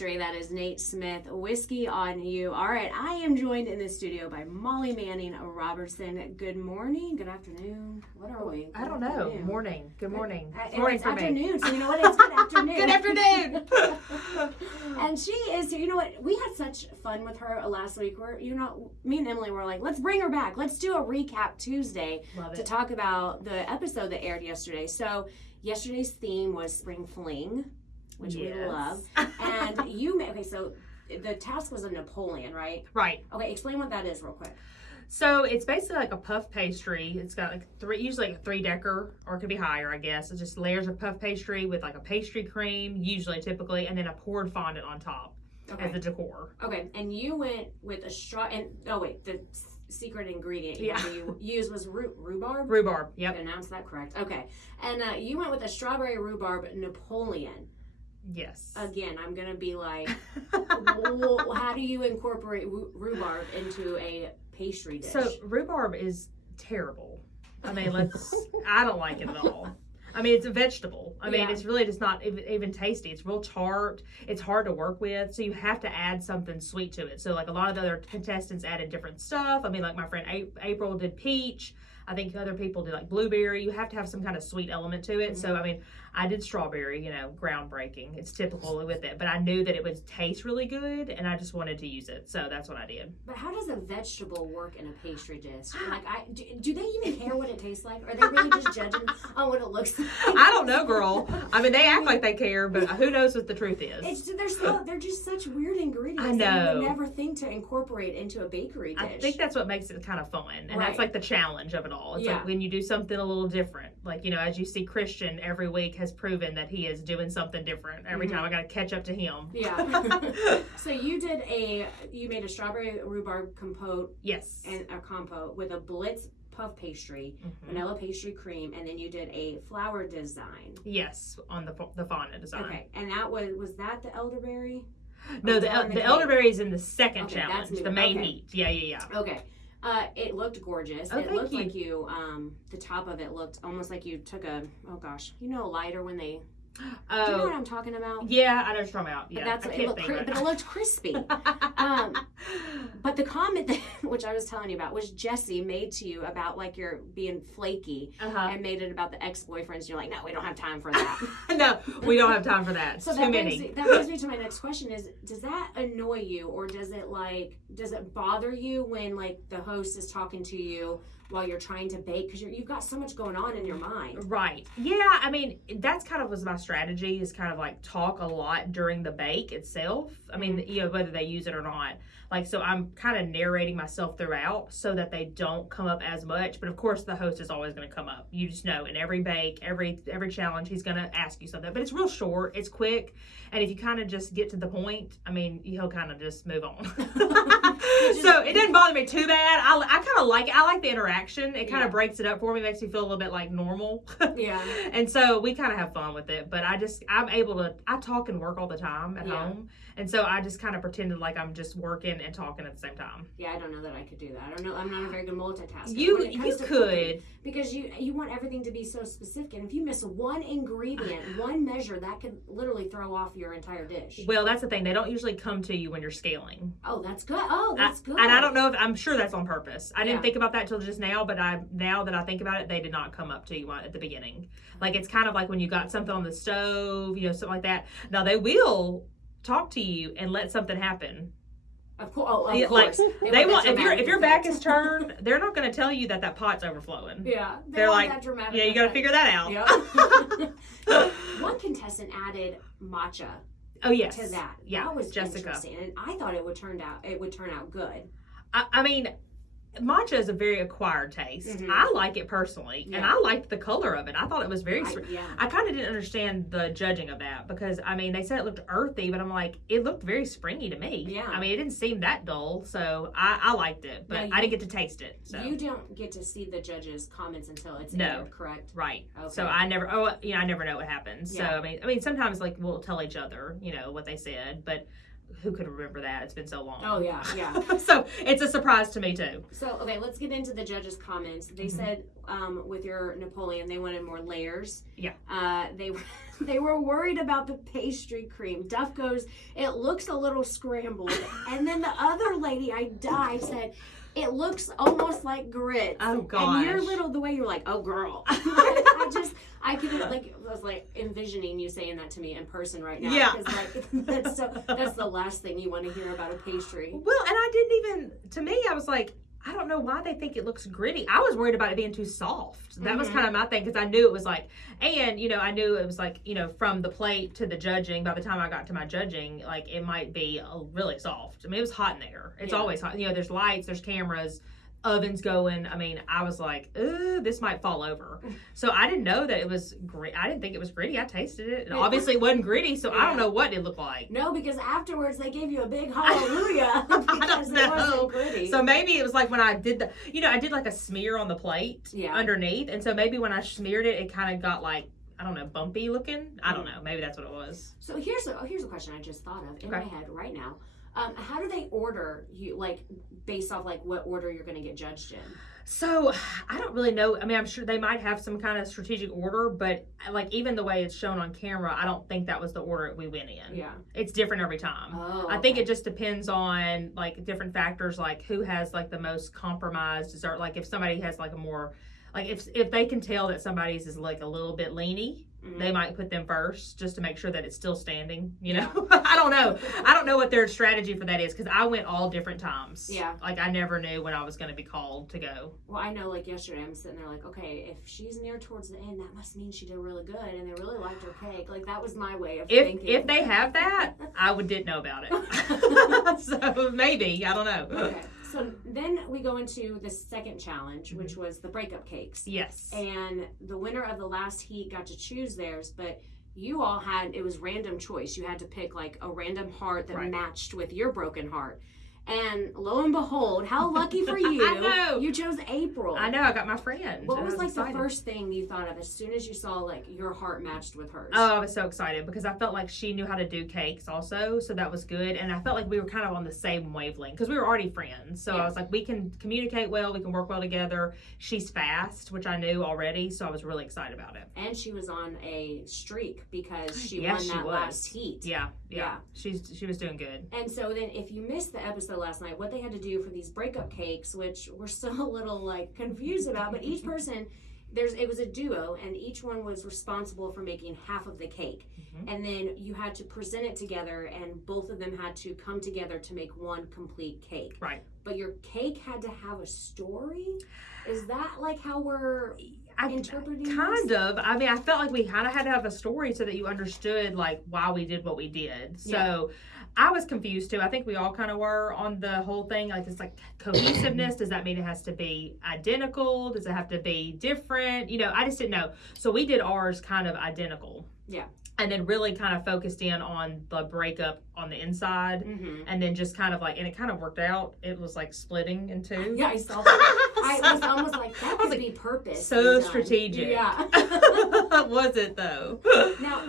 That is Nate Smith, Whiskey on You. All right, I am joined in the studio by Molly Manning Robertson. Good morning, good afternoon. What are we? I don't know. Morning. Good morning. It's morning for afternoon, me. So you know what? It's good afternoon. Good afternoon. And she is, you know what? We had such fun with her last week. Me and Emily were like, let's bring her back. Let's do a recap Tuesday to talk about the episode that aired yesterday. So yesterday's theme was Spring Fling, which we love. And so the task was a Napoleon, right? Right. Okay, explain what that is real quick. So it's basically like a puff pastry. It's got like usually like a 3-decker, or it could be higher, I guess. It's just layers of puff pastry with like a pastry cream, typically, and then a poured fondant on top as the decor. Okay, and you went with a the secret ingredient you used was rhubarb? Rhubarb, yep. I announced that correct. Okay, and you went with a strawberry rhubarb Napoleon. Yes. Again, I'm going to be like, how do you incorporate rhubarb into a pastry dish? So rhubarb is terrible. I mean, I don't like it at all. I mean, it's a vegetable. I mean, it's really just not even tasty. It's real tart. It's hard to work with. So you have to add something sweet to it. So like a lot of the other contestants added different stuff. I mean, like my friend April did peach. I think other people did like blueberry. You have to have some kind of sweet element to it. Mm-hmm. So, I mean, I did strawberry, groundbreaking. It's typical with it. But I knew that it would taste really good, and I just wanted to use it. So that's what I did. But how does a vegetable work in a pastry dish? Like, do they even care what it tastes like? Are they really just judging on what it looks like? I don't know, girl. I mean, they act like they care, but who knows what the truth is. They're just such weird ingredients I know. that you would never think to incorporate into a bakery dish. I think that's what makes it kind of fun. And that's like the challenge of it all. It's like when you do something a little different. Like, as you see Christian every week has proven that he is doing something different. Every time I got to catch up to him. Yeah. So you made a strawberry rhubarb compote. Yes. And a compote with a Blitz puff pastry, vanilla pastry cream, and then you did a flower design. Yes, on the fondant design. Okay, and that was that the elderberry? No, the elderberry is in the second challenge, the main heat. Yeah. Okay. It looked gorgeous. It looked like you, the top of it looked almost like you took a lighter when they... Do you know what I'm talking about? Yeah, I know what you're talking about. Yeah, but it looked crispy. But the comment which I was telling you about was Jesse made to you about like you're being flaky and made it about the ex-boyfriends. You're like, no, we don't have time for that. No, we don't have time for that. So that brings me to my next question is, does that annoy you, or does it bother you when like the host is talking to you while you're trying to bake, because you've got so much going on in your mind? Right. Yeah, I mean, that's kind of was my strategy, is kind of like talk a lot during the bake itself. I mean, whether they use it or not. Like, so I'm kind of narrating myself throughout so that they don't come up as much. But of course, the host is always going to come up. You just know, in every bake, every challenge, he's going to ask you something. But it's real short, it's quick, and if you kind of just get to the point, I mean, he'll kind of just move on. So it didn't bother me too bad. I kind of like it. I like the interaction. It kind of breaks it up for me, makes me feel a little bit like normal. Yeah. And so we kind of have fun with it. But I talk and work all the time at home. And so I just kind of pretended like I'm just working and talking at the same time. Yeah, I don't know that I could do that. I don't know. I'm not a very good multitasker. You could. Cooking, because you want everything to be so specific. And if you miss one ingredient, one measure, that could literally throw off your entire dish. Well, that's the thing. They don't usually come to you when you're scaling. Oh, that's good. Oh, that's good. And I don't know I'm sure that's on purpose. I didn't think about that till just now, but now that I think about it, they did not come up to you at the beginning. Like, it's kind of like when you got something on the stove, something like that. Now, they will talk to you and let something happen. Of course. They want, if your back is turned, they're not going to tell you that pot's overflowing. Yeah. They're like, that dramatic you got to figure that out. Yep. One contestant added matcha. Oh, yes. To that. Yeah. That was Jessica. Interesting. And I thought it would turn out good. I mean, matcha is a very acquired taste. I like it personally, and I liked the color of it. I thought it was very I kind of didn't understand the judging of that, because I mean, they said it looked earthy, but I'm like, it looked very springy to me. Yeah. I mean, it didn't seem that dull, so I liked it, but I didn't get to taste it. So you don't get to see the judges' comments until it's aired, correct? Right. Okay. So I never know what happens. So I mean sometimes like we'll tell each other, what they said, but who could remember that? It's been so long. Oh, yeah. So it's a surprise to me, too. So, okay, let's get into the judges' comments. They said with your Napoleon, they wanted more layers. Yeah. They were worried about the pastry cream. Duff goes, it looks a little scrambled. And then the other lady, I died, said, it looks almost like grits. Oh, gosh. And you're the way you're like, oh, girl. I could I was like envisioning you saying that to me in person right now. Yeah. Because that's the last thing you want to hear about a pastry. Well, and I didn't even, to me, I was like, I don't know why they think it looks gritty. I was worried about it being too soft. That was kind of my thing, because I knew it was like, and, I knew it was like, from the plate to the judging, by the time I got to my judging, like, it might be really soft. I mean, it was hot in there. It's always hot. There's lights, there's cameras, ovens going. I mean, I was like, ooh, this might fall over. So I didn't know that it was gritty. I didn't think it was gritty. I tasted it. And obviously it wasn't gritty, so I don't know what it looked like. No, because afterwards they gave you a big hallelujah. I don't know. It wasn't gritty. So maybe it was like when I did I did like a smear on the plate underneath. And so maybe when I smeared it, it kind of got like, I don't know, bumpy looking. I don't know. Maybe that's what it was. So here's a question I just thought of in my head right now. How do they order you, like, based off, like, what order you're going to get judged in? So, I don't really know. I mean, I'm sure they might have some kind of strategic order, but, like, even the way it's shown on camera, I don't think that was the order we went in. Yeah. It's different every time. Oh, I think it just depends on, like, different factors, like, who has, like, the most compromised dessert. Like, if somebody has, like, a more, like, if they can tell that somebody's is, like, a little bit leany, they might put them first just to make sure that it's still standing, I don't know. I don't know what their strategy for that is, because I went all different times. Yeah. Like, I never knew when I was going to be called to go. Well, I know, like, yesterday I'm sitting there like, okay, if she's near towards the end, that must mean she did really good and they really liked her cake. Like, that was my way of thinking. If they have that, I didn't know about it. So maybe, I don't know. Okay. So then we go into the second challenge, which was the breakup cakes. Yes. And the winner of the last heat got to choose theirs, but you all it was random choice. You had to pick like a random heart that matched with your broken heart. And lo and behold, how lucky for you. I know. You chose April. I know, I got my friend. What was like the first thing you thought of as soon as you saw like your heart matched with hers? Oh, I was so excited because I felt like she knew how to do cakes also, so that was good. And I felt like we were kind of on the same wavelength because we were already friends. So I was like, we can communicate well, we can work well together. She's fast, which I knew already, so I was really excited about it. And she was on a streak because she won that last heat. Yeah. She was doing good. And so then if you missed the episode last night, what they had to do for these breakup cakes, which we're still a little like confused about, but each person, it was a duo and each one was responsible for making half of the cake. And then you had to present it together and both of them had to come together to make one complete cake. Right. But your cake had to have a story? Is that like how we're interpreting kind of. I mean, I felt like we kind of had to have a story so that you understood like why we did what we did. So I was confused too. I think we all kind of were on the whole thing. Like, it's like cohesiveness. Does that mean it has to be identical? Does it have to be different? I just didn't know. So we did ours kind of identical. Yeah. And then really kind of focused in on the breakup on the inside. And then just kind of like, and it kind of worked out. It was like splitting in two. Yeah, I saw that. I was almost like, that could be purpose. So strategic. Yeah. Was it though? Now,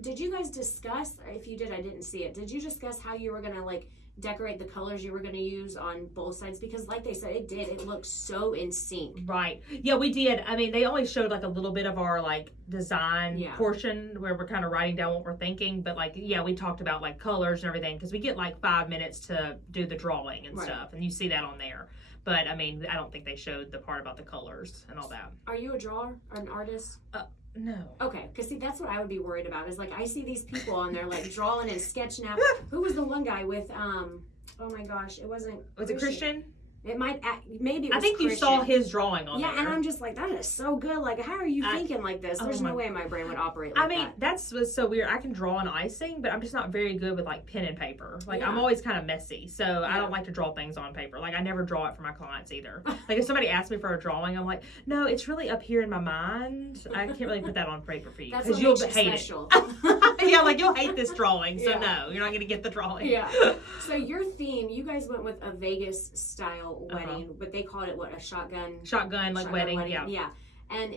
did you guys discuss, or if you did, I didn't see it. Did you discuss how you were going to like decorate the colors you were going to use on both sides? Because like they said, it looked so in sync. Right. Yeah, we did. I mean, they only showed like a little bit of our like design portion where we're kind of writing down what we're thinking. But like, we talked about like colors and everything because we get like 5 minutes to do the drawing and stuff. And you see that on there. But I mean, I don't think they showed the part about the colors and all that. Are you a drawer or an artist? No. Okay, because see, that's what I would be worried about. Is like I see these people on there like drawing and sketching out. Who was the one guy with oh my gosh, it wasn't. Was it Christian? It might, maybe it was I think Christian. You saw his drawing on there. Yeah, and I'm just like, that is so good. Like, how are you thinking like this? There's no way my brain would operate like that. I mean, that's what's so weird. I can draw on icing, but I'm just not very good with, like, pen and paper. Like, I'm always kind of messy, so I don't like to draw things on paper. Like, I never draw it for my clients either. Like, if somebody asks me for a drawing, I'm like, no, it's really up here in my mind. I can't really put that on paper for you. Because you'll hate it. Yeah, like, you'll hate this drawing, so no, you're not going to get the drawing. Yeah. So your theme, you guys went with a Vegas-style wedding, but they called it, what, a shotgun? Shotgun wedding, yeah. Yeah. And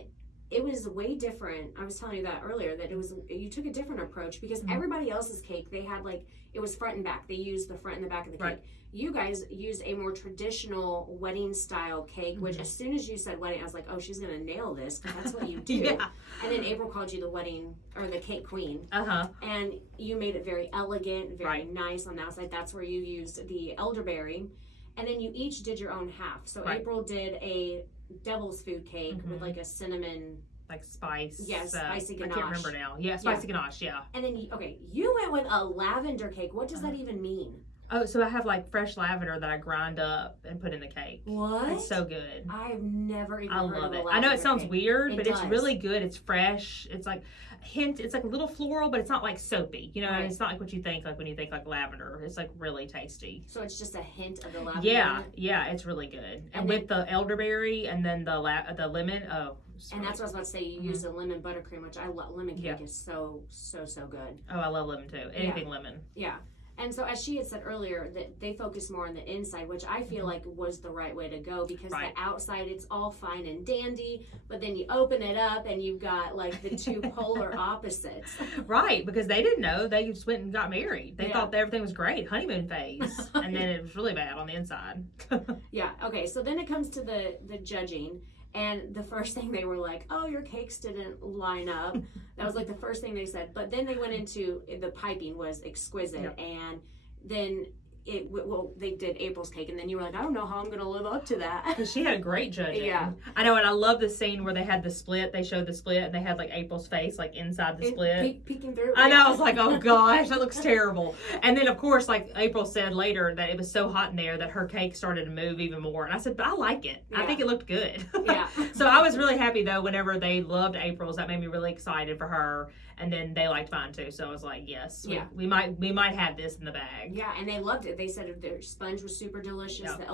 it was way different. I was telling you that earlier, that you took a different approach because everybody else's cake, they had like, it was front and back. They used the front and the back of the cake. Right. You guys used a more traditional wedding style cake, which as soon as you said wedding, I was like, oh, she's going to nail this because that's what you do. Yeah. And then April called you the wedding, or the cake queen. Uh-huh. And you made it very elegant, very nice on the outside. That's where you used the elderberry. And then you each did your own half. So April did a devil's food cake with like a cinnamon, like spice. Yes, spicy ganache. I can't remember now. Yeah, spicy ganache. Yeah. And then you went with a lavender cake. What does that even mean? Oh, so I have like fresh lavender that I grind up and put in the cake. What? It's so good. I've never even heard of a lavender cake. I know it sounds weird, but does. it's really good. It's fresh. It's like it's like a little floral, but it's not like soapy. You know, it's not like what you think like when you think like lavender. It's like really tasty. So it's just a hint of the lavender. Yeah, it's really good. And with the elderberry and then the lemon, and that's what I was about to say. You use a lemon buttercream, which I love. Lemon cake is so good. Oh, I love lemon too. Anything lemon. Yeah. And so, as she had said earlier, that they focus more on the inside, which I feel like was the right way to go because the outside, it's all fine and dandy, but then you open it up and you've got like the two polar opposites. Right, because they didn't know. They just went and got married. They thought that everything was great, honeymoon phase, and then it was really bad on the inside. Yeah, okay, so then it comes to the judging. And the first thing they were like, oh, your cakes didn't line up. That was like the first thing they said. But then they went into the piping was exquisite. And then they did April's cake. And then you were like, I don't know how I'm going to live up to that. Because she had a great judging. Yeah. I know, and I love the scene where they had the split. They showed the split, and they had like April's face like inside the split. Peeking through. I know. I was like, oh gosh, that looks terrible. And then, of course, like April said later that it was so hot in there that her cake started to move even more. And I said, but I like it. I think it looked good. Yeah. So I was really happy, though, whenever they loved April's. That made me really excited for her. And then they liked mine, too. So I was like, yes, we might have this in the bag. Yeah, and they loved it. They said their sponge was super delicious. Yep.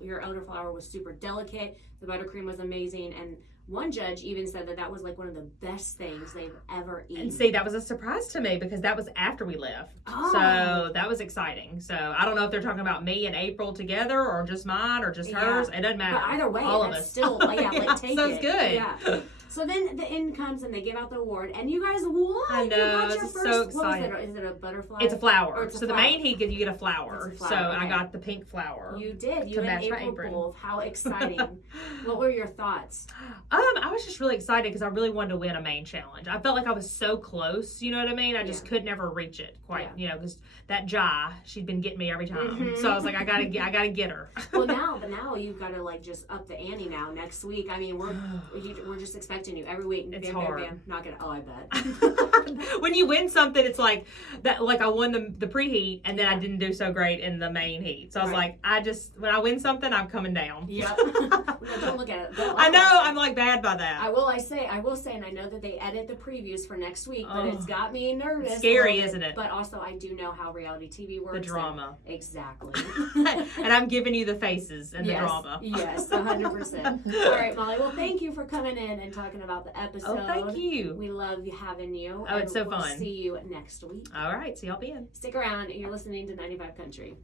Your elderflower was super delicate. The buttercream was amazing. And one judge even said that was like one of the best things they've ever eaten. And see, that was a surprise to me because that was after we left. Oh. So that was exciting. So I don't know if they're talking about me and April together or just mine or just hers. It doesn't matter. But either way, all of that's us. still, like, take sounds it. good. Yeah. So then the end comes and they give out the award, and you guys won. I know, You got your this is first, so exciting. What was it? Is it a butterfly? It's a flower. Or it's a so flower. the main heat, you get a flower. It's a flower, So okay. I got the pink flower. You did. You to and match my April apron. both. How exciting. What were your thoughts? I was just really excited because I really wanted to win a main challenge. I felt like I was so close, you know what I mean? I just could never reach it quite, you know, because that Jai, she'd been getting me every time. So I was like, I gotta get her. Well, now you've got to like just up the ante now. Next week, I mean, we're just expecting you every week. It's bam, hard. Bam, bam. Not gonna. Oh, I bet. When you win something, it's like that. Like I won the preheat, and then I didn't do so great in the main heat. So I was like, when I win something, I'm coming down. Yep. Don't look at it. I know. I'm like bad by that. I will say, and I know that they edit the previews for next week, but it's got me nervous. It's scary, isn't it? But also, I do know how reality TV works. The drama. Exactly. And I'm giving you the faces and the drama. Yes, 100%. All right, Molly. Well, thank you for coming in and talking about the episode. Oh, thank you. We love having you. Oh, it's so we'll fun. See you next week. All right, see y'all then. Stick around. You're listening to 95 Country.